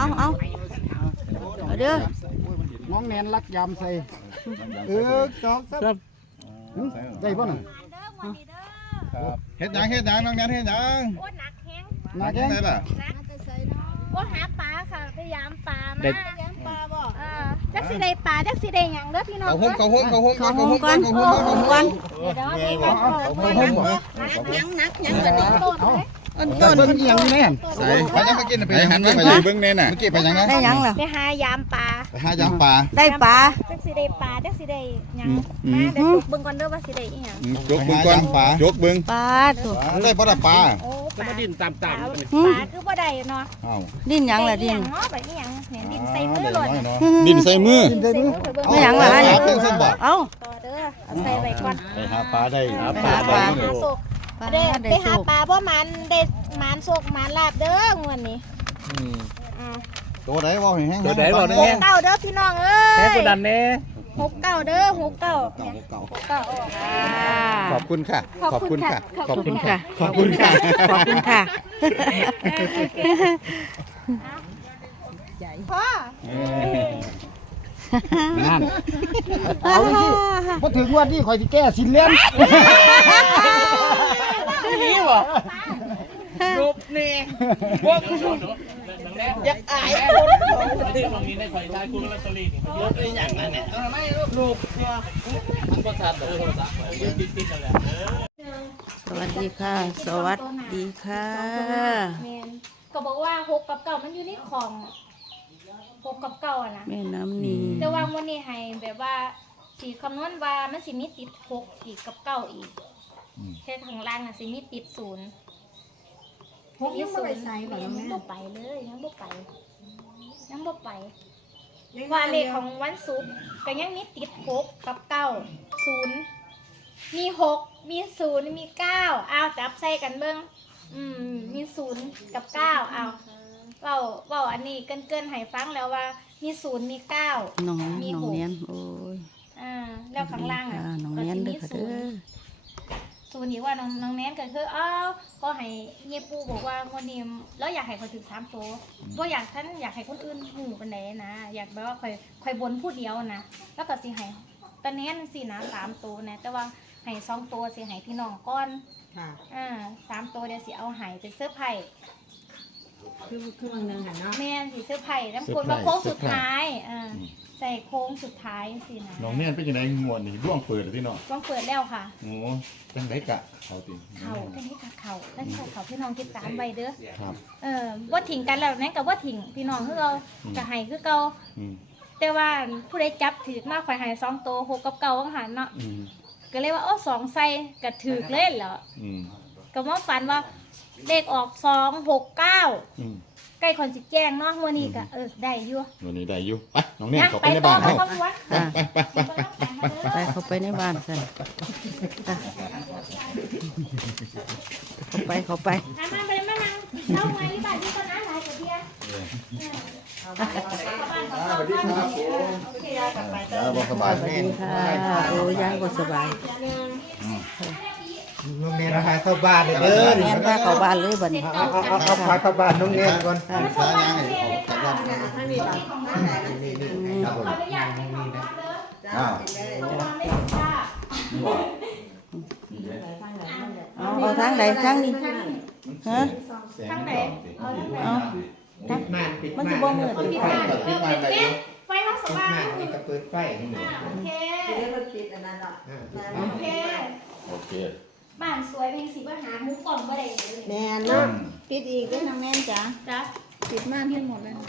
เด้อน้องแนนรักยำใส่จอกครับได้ป่ะน่ะเฮ็ดหยังน้องแนนเฮ็ดหยังโอ้หนักแห้งนักแค่ได้ล่ะโอ้หาปลาค่ะพยายามปลามาพยายามปลาบ่จักสิได้ปลาจักสิได้หยังเด้อพี่น้องเขาหุ้มก่อนก่อนเดี๋ยวนักยังแบบนี้โตดเลยต้นมันเอียงแน่นใส่ไปยังมากินไปหันไปเบิ่งแน่น่ะเมื่อกี้ไปยังนะได้ยังล่ะไปหายามปลาไปหายามปลาได้ปลาจักสิได้ปลาจักสิได้หยังมาเดี๋ยวเบิ่งก่อนเด้อว่าสิได้อีหยังยกเบิ่งก่อนยกเบิ่งปลาถูกได้บ่ล่ะปลาโอ้ปลาดินตามปลาคือบ่ได้เนาะดิ้นยังล่ะดิ้นเนาะแบบอีหยังเนี่ยดินใส่มือหล่นดินใส่มือไม่ยังล่ะเอ้าต่อเด้อใส่ไว้ก่อนไปหาปลาได้ไปหาโศกไปหาปลาเพราะมันได้มันโศกมันลาบเด้องวดนี้ตัวไหนบ่แห้งตัวไหนบ่แห้ง6-9เด้อพี่น้องเอ้ยแค่กดดันแน่ 6-9เด้อ6-9 ขอบคุณค่ะขอบคุณค่ะขอบคุณค่ะขอบคุณค่ะพ่อนั่นเอาสิพอถึงวันที่คอยที่แก้สินเลี้ยนนี่วะรูปนี่พวกอยากอายคนที่ตรงนี้ในข่อยชายคุณรัตลีนี่รูปไอ้อย่างนั้นเนี่ยไม่รูปมันก็ชัดเลยโทรศัพท์ติดกันแล้วสวัสดีค่ะสวัสดีค่ะก็บอกว่า6 กับ 9มันอยู่ในของ6 กับ 9อ่ะนะแม่น้ำนีแต่ว่าวันนี้ให้แบบว่าสีคำนวณว่ามันสิมีติด6อีกกับ9อีกแค่ข้างล่างน่ะสิมีติด0ยังบ่ได้ใส่บ่ยังบ่ไปเลยยังบ่ไปว่าเลขของวันศุกร์ก็ยังมีติด6กับ9 0มี6มี0มี9เอาจับใส่กันเบิ่งมี0กับ9เอาเว้าอันนี้เกินให้ฟังแล้วว่ามี0มี9 น้องเนียนโอ้ยแล้วข้างล่างอ่ะน้องเนียนเด้อค่ะเด้อศูนย์นี่ว่าน้องแนนก็คือก็ให้เยปูบอกว่าวันนี้แล้วอยากให้เขาถึง3ตัวบ่อยากท่านอยากให้คนอื่นหูปานใดนะอยากแบบว่าค่อยบนผู้เดียวนะแล้วก็สิให้ตอนนี้สินะ3ตัวนะแต่ว่าให้2ตัวสิให้พี่น้องก่อน3ตัวเดี๋ยวสิเอาให้เป็นเสื้อไผ่คือนึงค่ะเนาะแม่นสิเสื้อไผ่น้ำคนมาโค้งสุดท้ายใส่โค้งสุดท้ายสินะน้องเนี่ยเป็นยังไงงวดนี่ร่วงเปิดพี่น้องร่วงเปิดแล้วค่ะโอ้จังได๋กะเขาติเขาจังได๋กะเขาพี่น้องติดตามไว้เด้อครับบ่ทิ้งกันแล้วนั่นก็บ่ทิ้งพี่น้องคือเราก็ให้คือเก่าแต่ว่าผู้ใดจับถือมาข่อยให้2ตัว6กับ9ว่าหั่นเนาะก็เลยว่า2ใส่ก็ถูกเลยเหรอก็มาฝันว่าเลขออก269ใกล้คนสิแจ้งเนาะวันนี้ก็ได้อยู่วันนี้ได้อยู่ไปน้องเนี่ยเข้าไปในบ้านไปเข้าไปในบ้านกันเข้าไปมาไปมานั่งเล่าไว้ที่บ้านที่คนนั้นหลายกว่าเดียวสวัสดีครับโอเคกลับไปเด้อบ่สบายค่ะโอ้ยายบ่สบายน้องเนนพาเข้าบ้านเลยแนนพาเข้าบ้านเลยบัดนี้เอาพาเข้าบ้านน้องเนนก่อนสายยังไงกลับบ้านนี่ครับผมเอาทางไหนทางนี้ฮะทางไหนเอามันจะบ่มืดปิดม่านไฟห้องสว่างนี่ก็เปิดไฟโอเคโอเคบ้านสวยเป็นสีปัญหามุกกล่องบ่ได้เลยแน่เนาะปิดอีกด้วยน้องแน่นจ้ะปิดม่านให้หมดเลย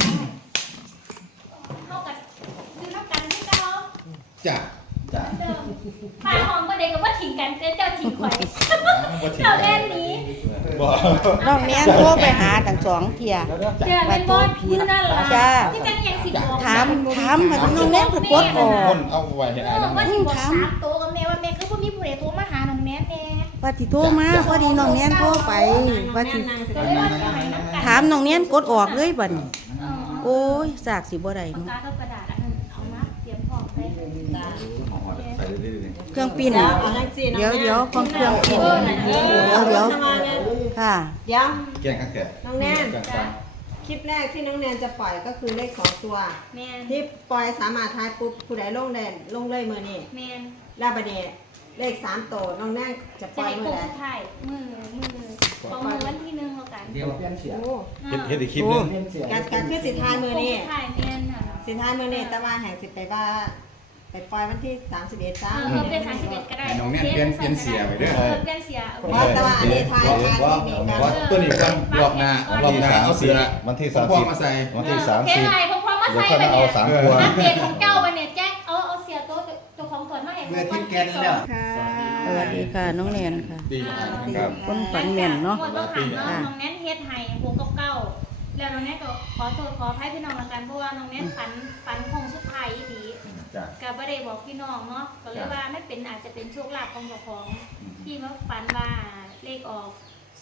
เข้ากับดูนักกันที่เจ้าจ้ะบ้านห้องบ่ได้กับว่าทิ้งกันเจ้าทิ้งข่อยเจ้าเล่นนี้น้องแน่นโทรไปหาตั้ง2เที่ยว่าโทรผิดจ้าที่จังยังสิถามว่าน้องแน่นเพิ่นกดออกเอาไว้ให้อ่านว่าสิบอก3ตัวกับแม่ว่าแม่คือบ่มีผู้ใดโทรมาหาน้องแน่นแน่ว่าสิโทรมาพอดีน้องแน่นโทรไปว่าสิถามน้องแน่นกดออกเลยบัดนี้โอ้ยสากสิบ่ได้เนาะกระดาษเอามาเตรียมพร้อมใส่เครื่องปิ้นเดี๋ยวฟังเครื่องปิ้นเดี๋ยวค่ะแกงกะแกะน้องแน่นเคลิปแรกที่น้องแนนจะปล่อยก็คือเลข2ตัวแมนที่ปล่อยสามารถทายปุ๊บผู้ใดลงเลยมือนี่แมนแล้วบัดนี้เลข3ตัวน้องแนนจะปจะล่อยให้มืโค้อง ใดสุดท้ายมือของมือวันที่หนึ่งแล้วกันเดี๋ยวเปลี่ยนเสียงโอ้เฮ็ดอีกคลิปหนึงเปลี่ยนเสียงการคือสิทายมือโค้งนี่สุดท้ายแมนค่ะสิทายมือนี่แต่ว่าแห่งสิไปว่าไปปล่อยวันที่31จ้าเป็น31ก็ได้น้องเนี่ยเปลี่ยนเสียไปเด้อเปลี่ยนเสียเพราะแต่ว่าอันนี้ทายนี่กันตัวนี้ก่อนรอบหน้ารอบหน้าเอาเสือวันที่พ่อมาใส่วันที่เทไรพอมาเดี๋ยวใส่ค่อยไปมาเอาเนี่ย 3ตัวอัปเดตของเก่าไปเนี่ยแจ็คเอาเสียตัวของถอนมาให้เมื่อทิ้งแกนแล้วค่ะสวัสดีค่ะน้องแนนค่ะดีมากครับคนฝันแม่นเนาะหมดต้องหันเนาะน้องแนนเฮ็ดให้6กับ9แล้วน้องแนนก็ขอโทษขออภัยพี่น้องละกันเพราะว่าน้องแนนฝันคงสุดท้ายดีจ้ะก็บ่ได้บอกพี่น้องเนาะก็เลยว่าไม่เป็นอาจจะเป็นโชคลาภของเจ้าของที่มาฝันว่าเลขออก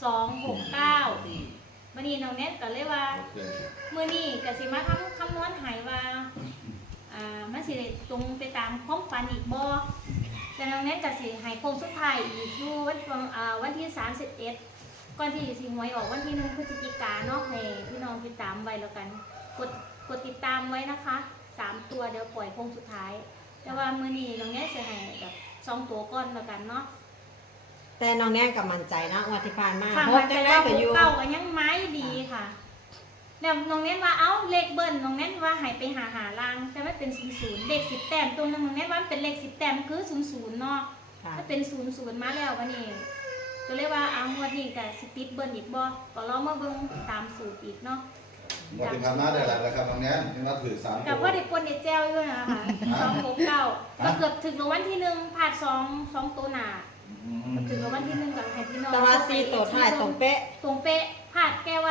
269วันนี้น้องแนนก็เลยว่ามื้อนี้ก็สิมาคำนวณให้ว่ามันสิได้ตรงไปตามความฝันอีกบ่แล้วน้องแนนก็สิให้โค้งสุดท้ายอีกอยู่วันที่31ก่อนที่สิหวยออกวันที่1พฤศจิกายนเนาะให้พี่น้องติดตามไว้แล้วกันกดติดตามไว้นะคะ3ตัวเดี๋ยวปล่อยโค้งสุดท้ายแต่ว่ามื้อนี้น้องแนนสิให้แบบ2ตัวก่อนแล้วกันเนาะแต่น้องแนนกับมั่นใจนะงวันที่ผ่านมาค่ะพมับนจัจะงได้ว่าก็อยู่เก่าก็ยังไม้ดีค่ะแล้วน้องเน้นว่าเอ้าเลขเบิ้ลน้องเน้นว่าให้ไปหาลางแต่ว่าเป็น00เลข10แต้มตัวนึงน้องเน้นว่าเป็นเลข10แต้มคือ00เนาะค่ะถ้าเป็น00มาแล้ววันนี้ก็เลยว่าเอางวดนี้ก็สิติดเบิ้ลอีกบ่ก็ลองมาเบิ่งตามสูตรอีกเนาะวันที่ผ่านมาได้แล้วครับน้องแนนยังว่าถือ3 กับว่าได้ปนได้แจ้วอยู่นะคะ269ก็เกือบถึงรางวัลที่1พลาด2ตัวหน้าถึงรางวัลที่1ก็ให้พี่น้องแต่ว่า4ตัวท้ายตรงเป๊ะตรงเป๊ะพลาดแก้ว่า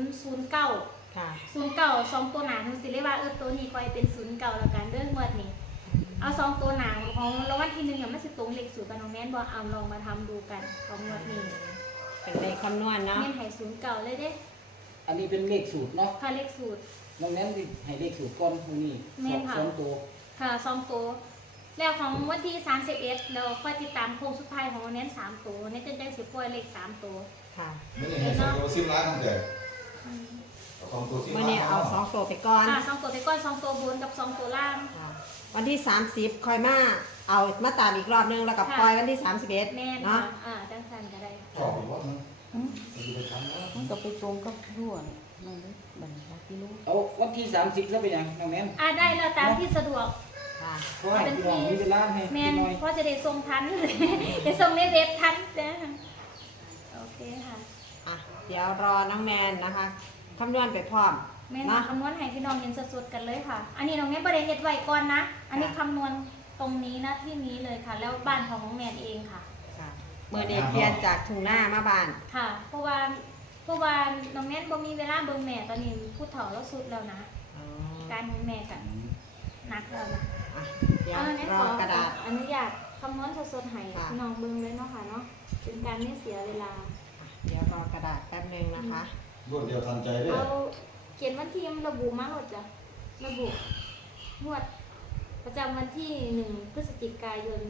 009 ค่ะ 2ตัวหนาหนูสิเรียกว่าตัวนี้คอยเป็น09แล้วกันเรื่องงวดนี้เอา2ตัวหนาของรางวัลที่1เนี่ยมันสิตรงเลขสูตรกับน้องแนนบ่เอาลองมาทำดูกันของงวดนี้เป็นเลขคำนวณเนาะแม่นให้09เลยเด้อันนี้เป็นเลขสูตรเนาะค่ะเลขสูตรน้องแนนให้เลขสูตรก่อนมื้อนี้แม่นค่ะสองตัวค่ะ2ตัวแล้วของวันที่31เราค่อยติดตามโค้งสุดท้ายของน้องแนน3ตัวในจะได้สิปล่อยเลข3ตัวค่ะไม่ได้ให้2ตัว10ล้านตั้งแต่เอา2ตัว10 วันล้านนี้เอา2ตัวไปก่อน 2ตัวไปก่อน2ตัวบนกับ2ตัวล่างค่ะวันที่30คอยมาตามอีกรอบนึงแล้วกับปล่อยวันที่31 แม่นเนาะจังซั่นก็ได้ชอบอีกว่านึงมันก็ไปตรงกับรั่วนี่นั่นเลยบัดนี้เราที่รู้เอาวันที่30แล้วเป็นหยังน้องแนนได้แล้วตามที่สะดวกค่ะเพราะให้พี่น้องมีเวลาให้แม่พี่นน้อยเพราะจะได้ส่งทัน จะส่งในเว็บทันนะโอเคค่ะอ่ะเดี๋ยวรอน้องแนนนะคะคำนวณไปพร้อมแม่นเนาะคำนวณให้พี่น้องเห็นสดๆกันเลยค่ะ อันนี้น้องแม่นบ่ได้เฮ็ดไว้ก่อนนะ อันนี้คำนวณตรงนี้นะที่นี้เลยค่ะ แล้วบ้านของน้องแมนเองค่ะค่ะเมื่อนี้เปลี่ยนจากทุ่งหน้ามาบ้านค่ะ เพราะว่าน้องแม่นบ่มีเวลาเบิ่งแม่ตอนนี้ผู้เฒ่าแล้วสุดแล้วนะอ๋อการของแม่ก็หนักแล้วนะอ่ะเดี๋ยวแม่รขออกระดาษอนุญาตคำนวณสดๆให้ค่ะพี่น้องเบิ่งเลยเนาะค่ะเนาะเป็นการไม่เสียเวลาเดี๋ยวรอกระดาษแป๊บนึงนะคะรวดเดียวทันใจเด้อเอาเขียนวันที่ระบุมาหมดจ้ะระบุงวดประจำวันที่ 1 พฤศจิกายน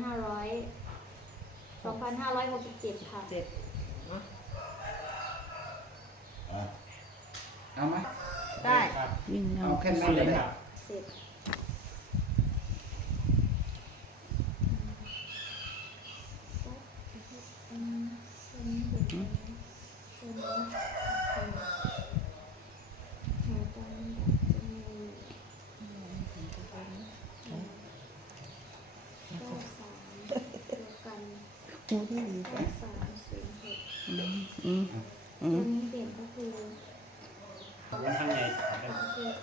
2567 ค่ะเจ็ดเนาะอ่ะเอาไหมได้วิ่งเอาเอาแค่นั้นเลยนะเสร็จหูที่ดีจ้ะอืมอืมตัวนี้เด่นก็คือยังทำไงโอเคค่ะ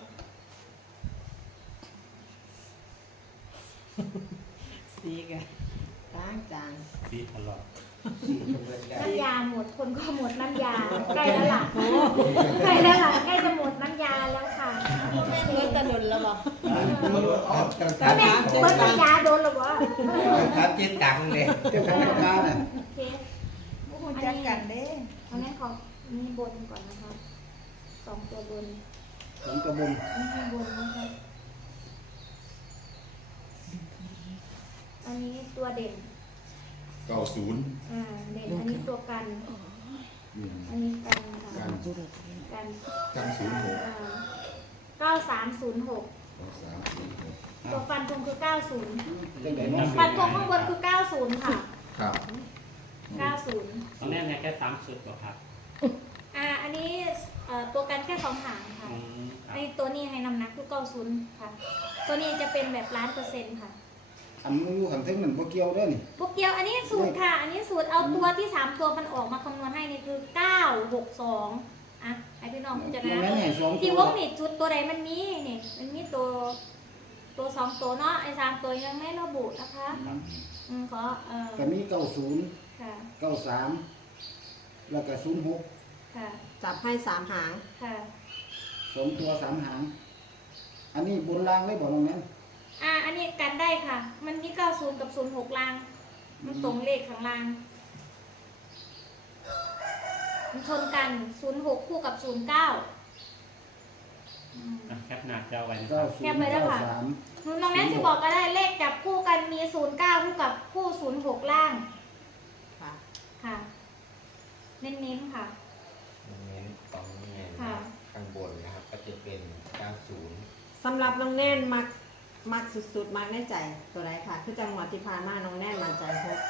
สีกันล้างจานดีตลอดน้ำยาหมดคนก็หมดน้ำยาใกล้แล้วล่ะใกล้แล้วล่ะใกล้จะหมดน้ำยาแล้วค่ะเมื่อตะนุนแล้วบอกแล้วแม่เบิร์ดน้ำยาโดนหรอวะครับจิตตังเลยเจ้าของบ้านน่ะโอเคจัดกันเด้เอาแม่ขอนี่บนก่อนนะคะ2ตัวบนผมกระบุมนี่ข้างบนนะคะอันนี้ตัวเด่น 90 เด่นอันนี้ตัวกัน อันนี้กันค่ะกันกันกันกัน06 9306 9306 ตัวฟันธงคือ 90 จังได๋น้องฟันธงข้างบนคือ 90 ค่ะครับ 90 ตอนนี้เนี่ยแค่3 ชุดหรอครับอันนี้ตัวกันแค่2หางค่ะไอตัวนี้ให้น้ำหนักคือ90ค่ะ ตัวนี้จะเป็นแบบ1,000,000%ค่ะอันมึงอยู่ข้างเทิงนั่นบ่เกี่ยวเด้อนี่บุกเกียวอันนี้สูตรค่ะ อันนี้สูตรเอาตัวที่3ตัวมันออกมาคำนวณให้นี่คือ962อ่ะให้พี่น้องพิจารน้องณาแม่นให้2 ที่ตัวงนี่จุดตัวใดมันมีนี่มันมีตัว2ตัวเนาะไอ้3ตัวยังไม่ระบุนะคะขอก็มี90 ค่ะ 93แล้วก็06 ค่ะจับให้3 หางค่ะ 2ตัว3หางอันนี้บนล่างเลยบ่น้องแม่นอันนี้กันได้ค่ะ มันมี90กับ06ล่าง มันตรงเลขข้างล่าง มันชนกัน06คู่กับ09 แคปหน้าจอไว้นะแคปไว้แล้วค่ะ น้องแนนสิบอกก็ได้เลขจับคู่กันมี09คู่กับคู่06ล่างค่ะค่ะ เน้นๆค่ะเน้นตรงนี้ค่ะข้างบนนะครับก็จะเป็น90 สำหรับน้องแน่นมักสุดๆมักในใจตัวใดค่ะ คือจังหวัดที่ผ่านมาน้องแน่นมั่นใจพบ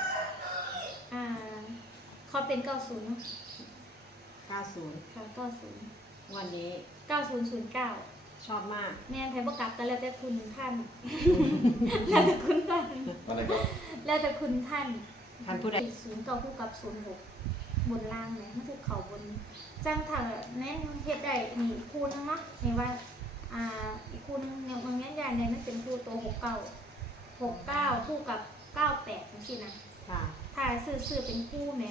เขาเป็น90เนอะ 90 ค่ะ90 วันนี้ 9009 ชอบมากแม่นไทยประกาศแต่แล้วแต่คุณท่าน แล้วแต่คุณท่านอะไรครับแล้วแต่คุณท่านท่านผู้ใด 09คู่กับ06บนล่างไหมมันคือเขาบนจังถ้าแน่นเฮ็ดได้นี่คู่นึงเนาะเห็นว่าอีกคู่นึงเนี่ยบางอย่างเนี่ยมันเป็นคู่ตัว69คู่กับ98จังซี่นะค่ะถ้าซื้อเป็นคู่แหม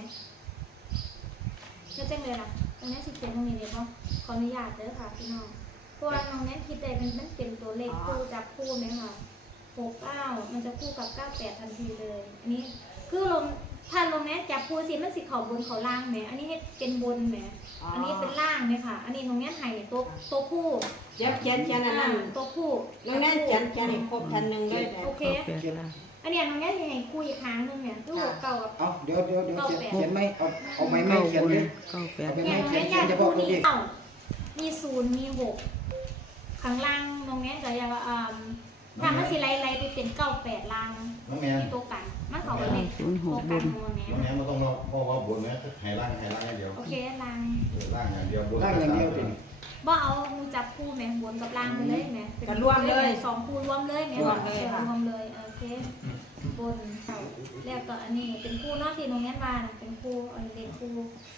แล้วจังเลยล่ะตรงนี้สิเขียนตรงนี้เลยบ่ขออนุญาตเด้อค่ะพี่น้องเพราะว่าน้องแน่นคิดได้มันเป็นตัวเลขคู่จับคู่ไหมค่ะ69มันจะคู่กับ98ทันทีเลยอันนี้คือลงถ้าลงแน่จับคู่สิมันสิเขาบนเขาล่างไหมอันนี้ให้เป็นบนไหมอันนี้เป็นล่างไหมค่ะ อันนี้น้องแน่นให้เนี่ยตัวคู่เดี๋ยวเขียนอันนั้นตัวคู่น้องแน่นเขียนให้ครบแผ่นหนึงเลยโอเค อันนี้น้องแน่นให้คู่อีกครั้งนึงเนี่ยคือ6เก่ากับเอาเดี๋ยวเขียนไหมเอาไม้ไม่เขียนเลยเอาไปเนี่ยไม่น้องเขียแน่นนเฉอยากพาะคู่ตัวนี้เลขมี0มี6ข้างล่างน้องแน่นก็อยากถ้ามันสิไล่ไปเป็น98ล่างน้องแม่ที่ตัวกันมันเขาเป็นเลขตัวกันโมแน่น้องแม่ไม่ต้องรอเพราะว่าบนนะให้ล่างอย่างเดียวโอเคล่างล่างอย่างเดียวบนล่างอย่างเดียวเป็นบ่เอามูจับคู่แหมบนกับล่างไปเลยแหมกันรวมเลย 2คู่รวมเลยแหมรวมเลยค่ะรวมเลยโอเคบนแล้วก็อันนี้เป็นคู่เนาะที่น้องแน่นว่าน่ะเป็นคู่อันนี้เลขคู่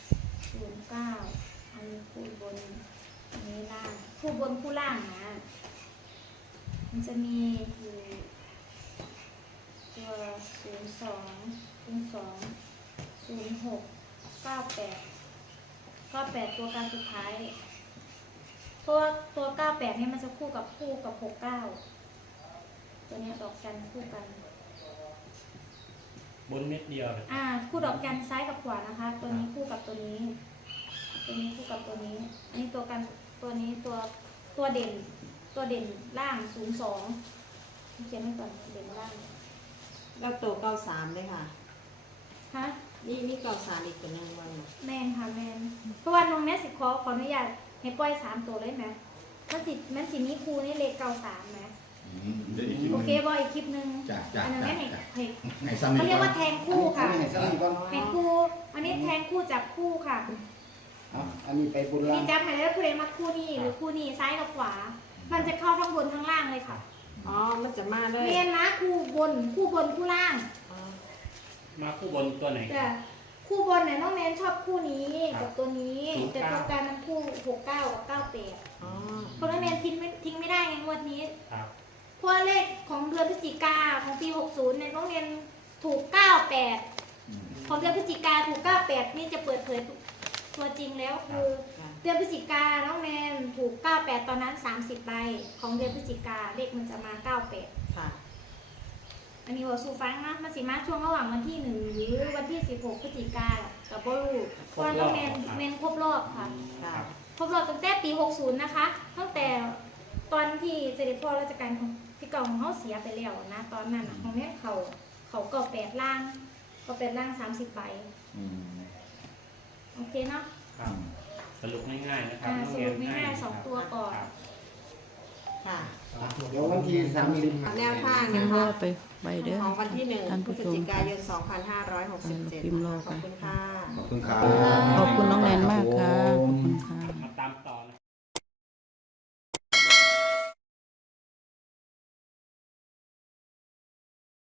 09อันนี้คู่บนอันนี้ล่างคู่บนคู่ล่างนะมันจะมีอยู่ตัว06 ตัวการสุดท้ายเพราะว่าตัว 98เนี่ยมันจะคู่กับ69ตัวเนี้ยดอกจันคู่กันบนเม็ดเดียวเลยคู่ดอกจันซ้ายกับขวานะคะ ตัวนี้คู่กับตัวนี้ ตัวนี้คู่กับตัวนี้ อันนี้ตัวกันตัวนี้ตัวเด่นล่าง02เขียนให้ก่อนเด่นล่างแล้วตัว93เลยค่ะฮะมี93อีกตัวหนึงว่าแมนค่ะแมนเพราะว่าน้องแม่สิขออนุญาตให้ปล่อย3ตัวเลยไหมมันสิมีครูนี่เลข93ไหมโอเคบ่อีกคลิปนึงจ้าอันนั้นให้ให้ซ้ำเขาเรียกว่าแทงคู่ค่ะให้ซ้ำอีกก่อนแทงคู่อันนี้แทงคู่จับคู่ค่ะเอาอันนี้ไปบนล่ามีงจับหมายเลขคู่เองมาคู่นี้หรือคู่นี้ซ้ายกับขวา มันจะเข้าทั้งบนทั้งล่างเลยค่ะอ๋อมันจะมาเลยเรียนนะคู่บนคู่ล่างอ๋อมาคู่บนตัวไหนแต่คู่บนเนี่ยน้องแนนชอบคู่นี้ครับกับตัวนี้ 09 แต่ตัวกลางมันคู่69กับ98 อ๋อเพราะน้องแนนทิ้งไม่ได้ไงงวดนี้ครับเพราะว่าเลขของเดือนพฤศจิกาของปี 60เนี่ยน้องเรียนถูก 98 ของเดือนพฤศจิกาถูก 98 นี่จะเปิดเผยตัวจริงแล้วคือเดือนพฤศจิกาน้องแนนถูก 98 ตอนนั้น 30 ใบ ของเดือนพฤศจิกาเลขมันจะมา 98 ค่ะอันนี้บอกสู่ฟังนะมันสิมาช่วงระหว่างวันที่ 1 หรือวันที่ 16 พฤศจิกากับบ่รู้เพราะว่าน้องแนนครบรอบค่ะค่ะครบรอบตั้งแต่ปี 60 นะคะ ตั้งแต่ตอนที่เสด็จพ่อราชการของที่เก่าของเขาเสียไปแล้วนะ ตอนนั้นน่ะของแม่เขาก็8ล่าง30 ใบ โอเคเนาะครับสรุปง่ายๆนะครับสรุปง่ายๆ2ตัวก่อนค่ะเดี๋ยววันที่30 แนวทางพินะมพ์รคะอไปเด้อของวันที่ท่าน 1พผู้ฤศชมจิกายนพิมพ์รอ 2567 ไปขอบคุณค่ะขอบคุณครับขอบคุณน้องแนนมาก